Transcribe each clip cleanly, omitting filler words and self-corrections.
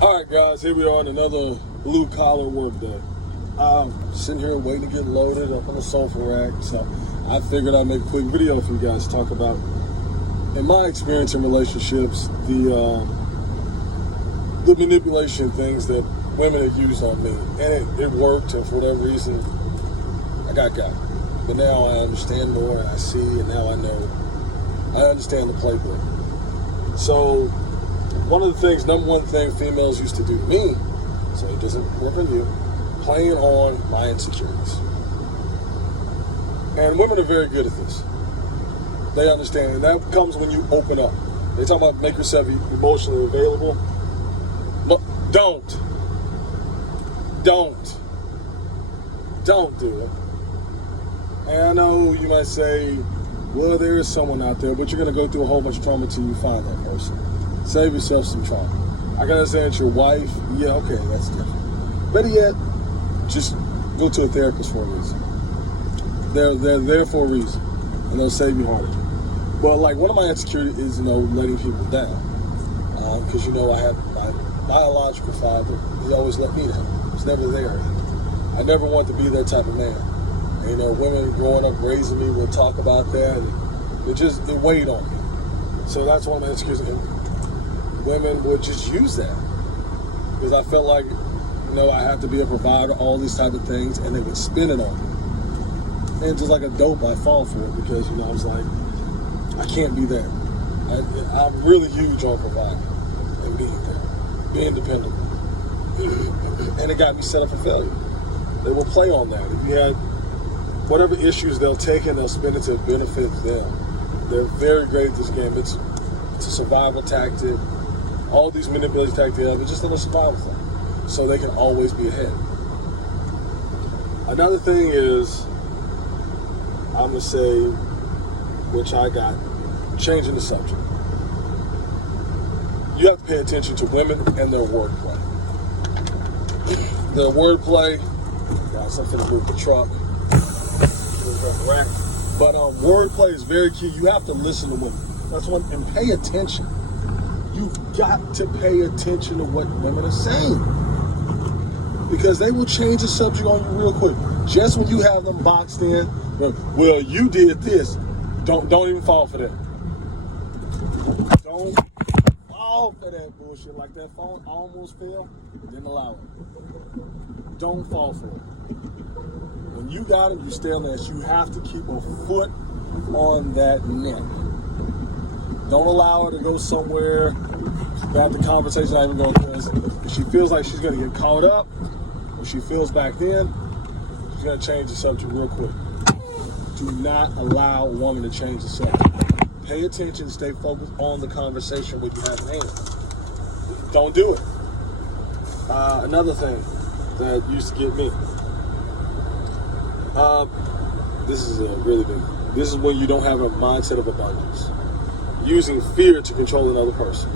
All right, guys, here we are on another blue collar work day. I'm sitting here waiting to get loaded up on the sofa rack, so I figured I'd make a quick video for you guys to talk about, in my experience in relationships, the manipulation things that women have used on me, and it worked, and for whatever reason, I got. But now I understand more, and I see, and now I know. I understand the playbook. So one of the things, number one thing females used to do to me, so it doesn't work on you, playing on my insecurities. And women are very good at this. They understand, and that comes when you open up. They talk about make yourself emotionally available. But don't do it. And I know you might say, well, there is someone out there, but you're going to go through a whole bunch of trauma until you find that person. Save yourself some trauma. I can understand it's your wife. Yeah, okay, that's different. Better yet, just go to a therapist for a reason. They're there for a reason, and they'll save you heartache. Well, like one of my insecurities is, letting people down. Because, I have my biological father. He always let me down. He was never there. I never wanted to be that type of man. And, women growing up raising me would talk about that. And it weighed on me. So that's one of my insecurities. Women would just use that because I felt like, I had to be a provider, all these type of things, and they would spin it on me. And just like a dope, I fall for it because, I was like, I can't be there. I'm really huge on providing and being there, being dependable. And it got me set up for failure. They will play on that. If you had whatever issues, they'll take and they'll spin it to benefit them. They're very great at this game. It's a survival tactic. All these manipulation tactics, it's just a survival thing. So they can always be ahead. Another thing is, I'm going to say, which I got, changing the subject. You have to pay attention to women and their wordplay. Their wordplay, something to move the truck, but wordplay is very key. You have to listen to women. That's one, and pay attention. You've got to pay attention to what women are saying because they will change the subject on you real quick. Just when you have them boxed in, well, you did this. Don't even fall for that. Don't fall for that bullshit. Like that phone almost fell, didn't allow it. Don't fall for it. When you got it, you stay on that. You have to keep a foot on that neck. Don't allow her to go somewhere that the conversation not even going through. If she feels like she's going to get caught up, or she feels back then, she's going to change the subject real quick. Do not allow a woman to change the subject. Pay attention, stay focused on the conversation what you have in hand. Don't do it. Another thing that used to get me. This is a really big. This is when you don't have a mindset of abundance. Using fear to control another person.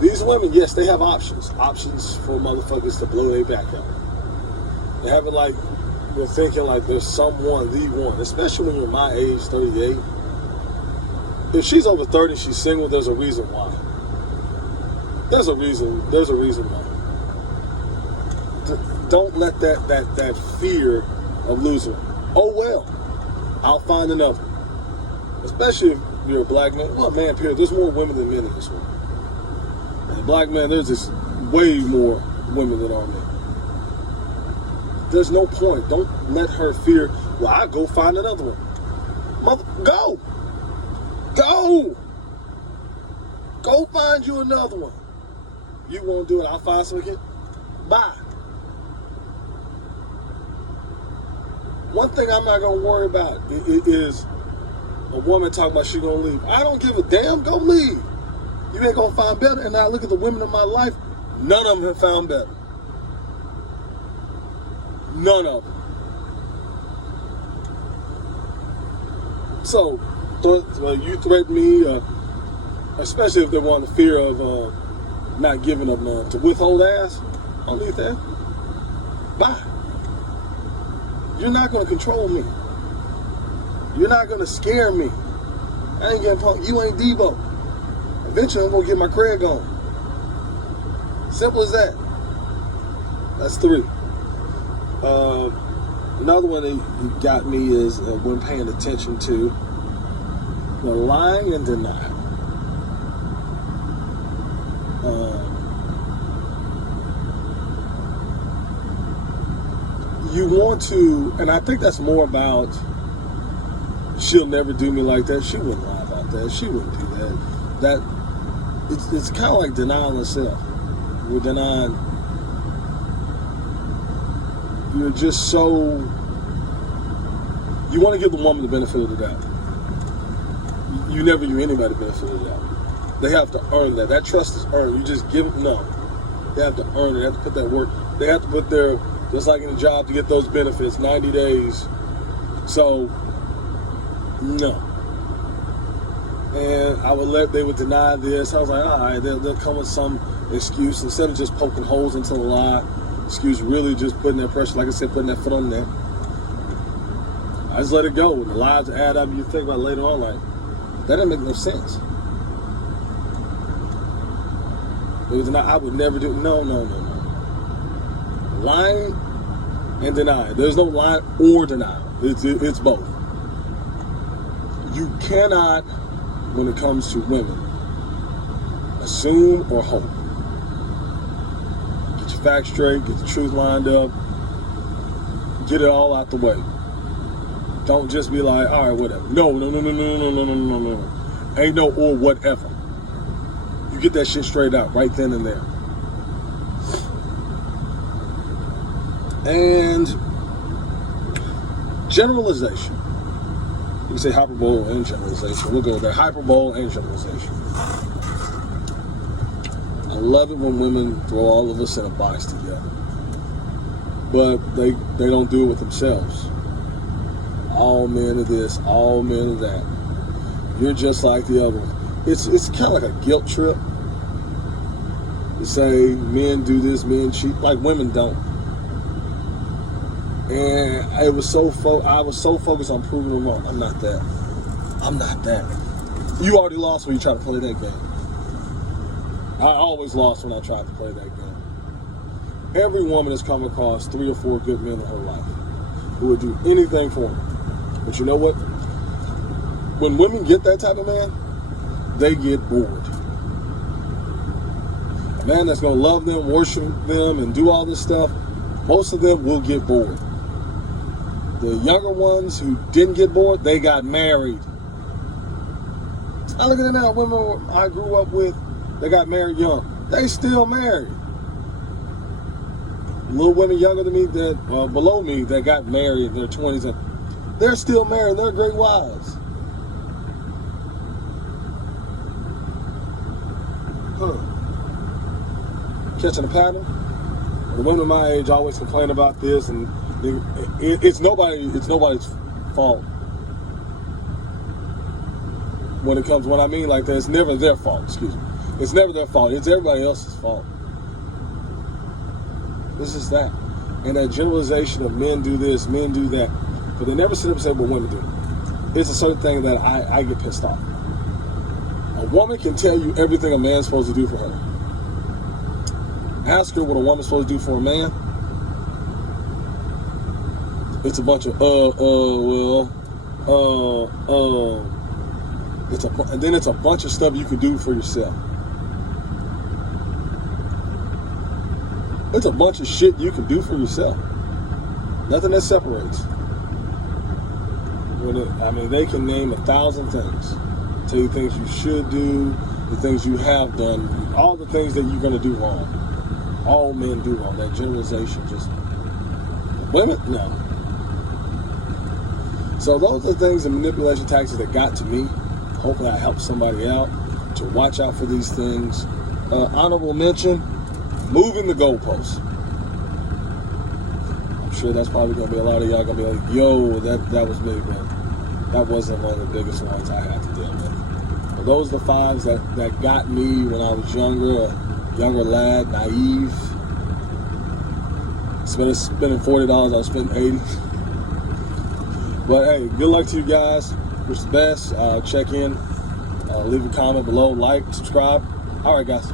These women, yes, they have options. Options for motherfuckers to blow their back out. They have it like they're thinking like there's someone, the one. Especially when you're my age, 38. If she's over 30, she's single. There's a reason why. There's a reason why. Don't let that fear of losing. Oh well, I'll find another. Especially if you're a black man. Well, man, period. There's more women than men in this world. And black man, there's just way more women than are men. There's no point. Don't let her fear. Well, I'll go find another one. Go. Go find you another one. You won't do it. I'll find some again. Bye. One thing I'm not going to worry about is a woman talking about she going to leave. I don't give a damn. Go leave. You ain't going to find better. And I look at the women in my life, none of them have found better. None of them. So, you threaten me, especially if they want the fear of not giving up none, to withhold ass, I'll leave that. Bye. You're not going to control me. You're not going to scare me. I ain't getting punked. You ain't Debo. Eventually, I'm going to get my Craig on. Simple as that. That's 3. Another one that got me is when paying attention to the lying and denial. You want to, and I think that's more about, she'll never do me like that. She wouldn't lie about that. She wouldn't do that. It's kind of like denying herself. We're denying. You're just so. You want to give the woman the benefit of the doubt. You never give anybody the benefit of the doubt. They have to earn that. That trust is earned. You just give it. No. They have to earn it. They have to put that work. They have to put their, just like in a job, to get those benefits, 90 days. So, no. And they would deny this. I was like, all right, they'll come with some excuse. Instead of just poking holes into the lie, excuse, really just putting that pressure, like I said, putting that foot on there. I just let it go. When the lies add up, you think about it later on, like, that didn't make no sense. It was I would never do. No. Lying and denying. There's no lie or denial. It's both. You cannot, when it comes to women, assume or hope. Get your facts straight. Get the truth lined up. Get it all out the way. Don't just be like, all right, whatever. No. Ain't no or whatever. You get that shit straight out right then and there. And generalization. You can say hyperbole and generalization. We'll go with that. Hyperbole and generalization. I love it when women throw all of us in a box together. But they don't do it with themselves. All men are this, all men are that. You're just like the other one. It's kind of like a guilt trip to say men do this, men cheat, like women don't. And I was so focused on proving them wrong. I'm not that. You already lost when you try to play that game. I always lost when I tried to play that game. Every woman has come across 3 or 4 good men in her life who would do anything for her. But you know what? When women get that type of man, they get bored. A man that's going to love them, worship them, and do all this stuff, most of them will get bored. The younger ones who didn't get bored, they got married. I look at it now. Women I grew up with, they got married young. They still married. Little women younger than me, below me, that got married in their 20s, and they're still married. They're great wives. Catching a pattern? The women my age always complain about this, and it's nobody's fault. When it comes, what I mean like that, it's never their fault. Excuse me. It's never their fault. It's everybody else's fault. It's just that. And that generalization of men do this, men do that. But they never sit up and say what women do. It's a certain thing that I get pissed off. A woman can tell you everything a man's supposed to do for her. Ask her what a woman's supposed to do for a man. It's a bunch of and then it's a bunch of stuff you can do for yourself. It's a bunch of shit you can do for yourself. Nothing that separates. They can name 1,000 things. Tell you things you should do, the things you have done, all the things that you're going to do wrong. All men do wrong. That generalization just... Women? No. So those are the things, the manipulation tactics that got to me. Hopefully I helped somebody out to watch out for these things. Honorable mention, moving the goalposts. I'm sure that's probably going to be a lot of y'all going to be like, yo, that was me, man. That wasn't one of the biggest ones I had to deal with. But those are the 5s that got me when I was younger, a younger lad, naive. Spending $40, I was spending $80. But hey, good luck to you guys. Wish the best. Check in. Leave a comment below. Like, subscribe. All right, guys.